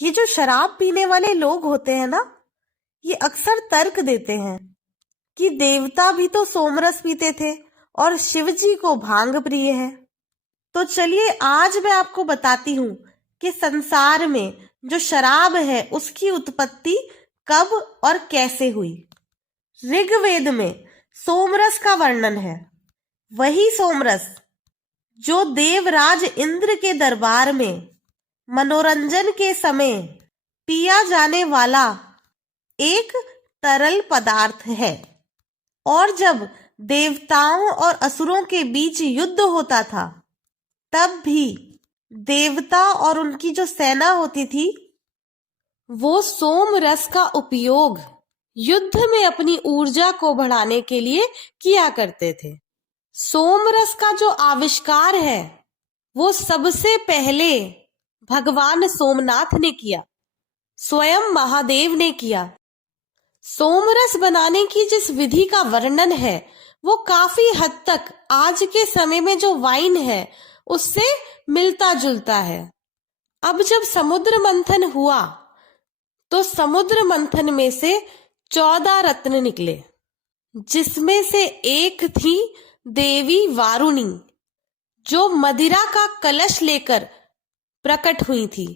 ये जो शराब पीने वाले लोग होते हैं ना, ये अक्सर तर्क देते हैं कि देवता भी तो सोमरस पीते थे और शिव जी को भांग प्रिय है। तो चलिए आज मैं आपको बताती हूँ कि संसार में जो शराब है उसकी उत्पत्ति कब और कैसे हुई। ऋग्वेद में सोमरस का वर्णन है, वही सोमरस जो देवराज इंद्र के दरबार में मनोरंजन के समय पिया जाने वाला एक तरल पदार्थ है। और जब देवताओं और असुरों के बीच युद्ध होता था तब भी देवता और उनकी जो सेना होती थी वो सोम रस का उपयोग युद्ध में अपनी ऊर्जा को बढ़ाने के लिए किया करते थे। सोम रस का जो आविष्कार है वो सबसे पहले भगवान सोमनाथ ने किया, स्वयं महादेव ने किया। सोमरस बनाने की जिस विधि का वर्णन है वो काफी हद तक आज के समय में जो वाइन है उससे मिलता जुलता है। अब जब समुद्र मंथन हुआ तो समुद्र मंथन में से 14 रत्न निकले, जिसमें से एक थी देवी वारुणी, जो मदिरा का कलश लेकर प्रकट हुई थी।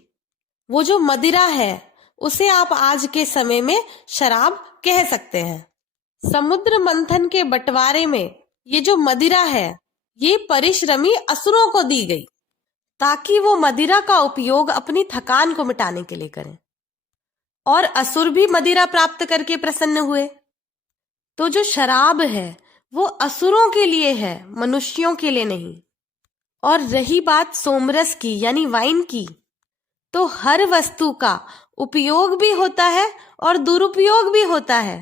वो जो मदिरा है उसे आप आज के समय में शराब कह सकते हैं। समुद्र मंथन के बंटवारे में ये जो मदिरा है ये परिश्रमी असुरों को दी गई ताकि वो मदिरा का उपयोग अपनी थकान को मिटाने के लिए करें, और असुर भी मदिरा प्राप्त करके प्रसन्न हुए। तो जो शराब है वो असुरों के लिए है, मनुष्यों के लिए नहीं। और रही बात सोमरस की यानी वाइन की, तो हर वस्तु का उपयोग भी होता है और दुरुपयोग भी होता है।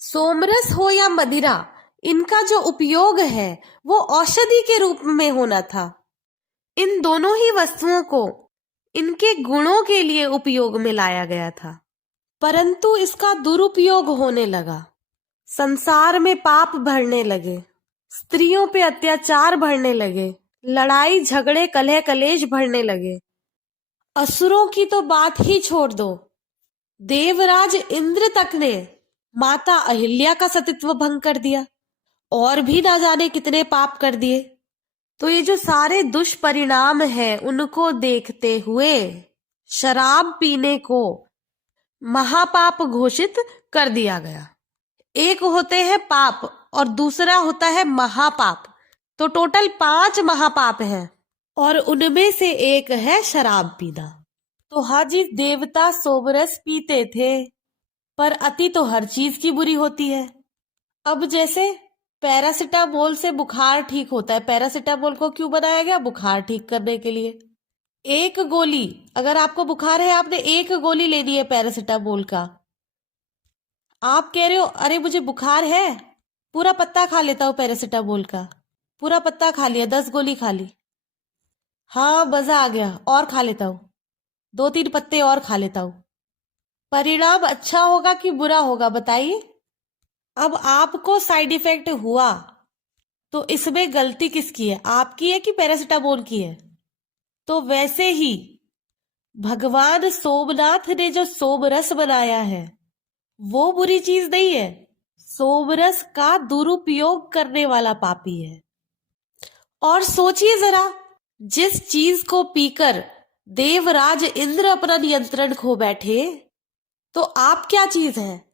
सोमरस हो या मदिरा, इनका जो उपयोग है वो औषधि के रूप में होना था। इन दोनों ही वस्तुओं को इनके गुणों के लिए उपयोग में लाया गया था, परंतु इसका दुरुपयोग होने लगा। संसार में पाप बढ़ने लगे, स्त्रियों पे अत्याचार बढ़ने लगे, लड़ाई झगड़े कलह कलेश बढ़ने लगे। असुरों की तो बात ही छोड़ दो, देवराज इंद्र तक ने माता अहिल्या का सतीत्व भंग कर दिया और भी ना जाने कितने पाप कर दिए। तो ये जो सारे दुष्परिणाम हैं उनको देखते हुए शराब पीने को महापाप घोषित कर दिया गया। एक होते हैं पाप और दूसरा होता है महापाप, तो टोटल 5 महापाप हैं और उनमें से एक है शराब पीना। तो हाँ जी, देवता सोमरस पीते थे, पर अति तो हर चीज की बुरी होती है। अब जैसे पैरासिटामोल से बुखार ठीक होता है, पैरासिटामोल को क्यों बनाया गया? बुखार ठीक करने के लिए। एक गोली, अगर आपको बुखार है आपने एक गोली लेनी है पैरासिटामोल का, आप कह रहे हो अरे मुझे बुखार है, पूरा पत्ता खा लेता हूँ पैरासिटामोल का, पूरा पत्ता खा लिया, 10 गोली खा ली, हाँ मजा आ गया और खा लेता हूँ, 2-3 पत्ते और खा लेता हूँ। परिणाम अच्छा होगा कि बुरा होगा बताइए? अब आपको साइड इफेक्ट हुआ तो इसमें गलती किसकी है, आपकी है कि पैरासिटामोल की है? तो वैसे ही भगवान सोमनाथ ने जो सोमरस बनाया है वो बुरी चीज नहीं है, सोमरस का दुरुपयोग करने वाला पापी है। और सोचिए जरा, जिस चीज को पीकर देवराज इंद्र अपना नियंत्रण खो बैठे, तो आप क्या चीज है?